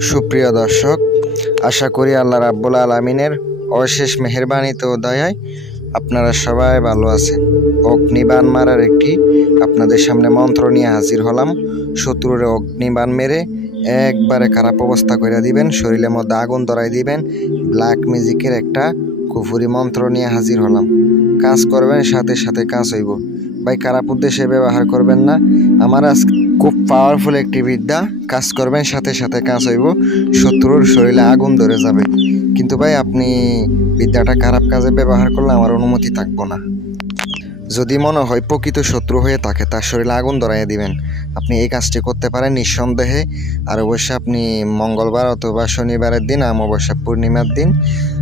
সুপ্রিয় দর্শক, আশা করি আল্লাহ রাব্বুল আলামিনের অশেষ মেহেরবানিতে ও দয়ায় আপনারা সবাই ভালো আছেন। অগ্নিবাণ মারার একটি আপনাদের সামনে মন্ত্র নিয়ে হাজির হলাম। শত্রুরে অগ্নিবাণ মেরে একবারে খারাপ অবস্থা করে দিবেন, শরীরের মধ্যে আগুন ধরাই দিবেন। ব্ল্যাক ম্যাজিকের একটা কুফুরি মন্ত্র নিয়ে হাজির হলাম। কাজ করবেন, সাথে সাথে কাজ হইব। ভাই, খারাপ উদ্দেশ্যে ব্যবহার করবেন না। আমার আজকে খুব পাওয়ারফুল একটি বিদ্যা। কাজ করবেন, সাথে সাথে কাজ হইব। শত্রুর শরীরে আগুন ধরে যাবে। কিন্তু ভাই, আপনি বিদ্যাটা খারাপ কাজে ব্যবহার করলে আমার অনুমতি থাকবো না। যদি মনে হয় প্রকৃত শত্রু হয়ে থাকে, তার শরীরে আগুন ধরাইয়া দিবেন। আপনি এই কাজটি করতে পারেন নিঃসন্দেহে। আর অবশ্যই আপনি মঙ্গলবার অথবা শনিবারের দিন, অমাবস্যা পূর্ণিমার দিন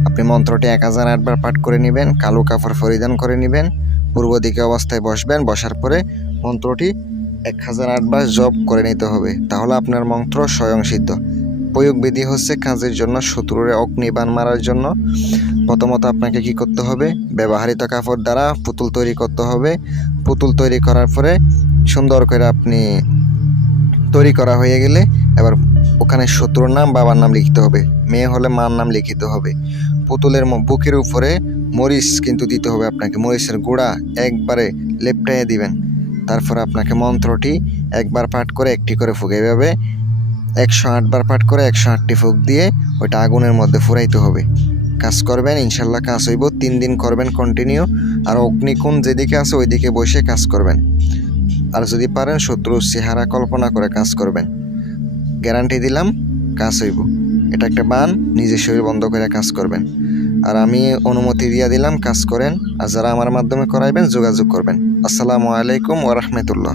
আপনি মন্ত্রটি 1008 বার পাঠ করে নেবেন। কালো কাপড় পরিধান করে নেবেন, পূর্ব দিকে অবস্থায় বসবেন। বসার পরে মন্ত্রটি 1008 বার জপ করে নিতে হবে। তাহলে আপনার মন্ত্র স্বয়ং সিদ্ধ। প্রয়োগ বিধি হচ্ছে কাজের জন্য, শত্রুরে অগ্নিবাণ মারার জন্য। প্রথমত আপনাকে কি করতে হবে? ব্যবহৃত কাপড় দ্বারা পুতুল তৈরি করতে হবে। পুতুল তৈরি করার পরে সুন্দর করে আপনি তৈরি করা হয়ে গেলে এবার ওখানে শত্রুর নাম, বাবার নাম লিখতে হবে। মেয়ে হলে মার নাম লিখিতে হবে। পুতুলের বুকের উপরে মরিচ কিন্তু দিতে হবে আপনাকে। মরিচের গুঁড়া একবারে লেপটাইয়ে দিবেন। তারপর আপনাকে মন্ত্রটি একবার পাঠ করে একটি করে ফুঁক, এভাবে 108 বার পাঠ করে 108টি ফুঁক দিয়ে ওইটা আগুনের মধ্যে ফুরাইতে হবে। কাজ করবেন, ইনশাল্লাহ কাজ হইব। 3 দিন করবেন কন্টিনিউ। আর অগ্নিকুণ্ড যেদিকে আছে ওইদিকে বসে কাজ করবেন। আর যদি পারেন শত্রুর চেহারা কল্পনা করে কাজ করবেন। গ্যারান্টি দিলাম কাজ হইব। এটা একটা বান, নিজের শরীর বন্ধ করে কাজ করবেন। আর আমি অনুমতি দিয়ে দিলাম, কাজ করেন। আর যারা আমার মাধ্যমে করাইবেন যোগাযোগ করবেন। আসসালামু আলাইকুম ওয়া রাহমাতুল্লাহ।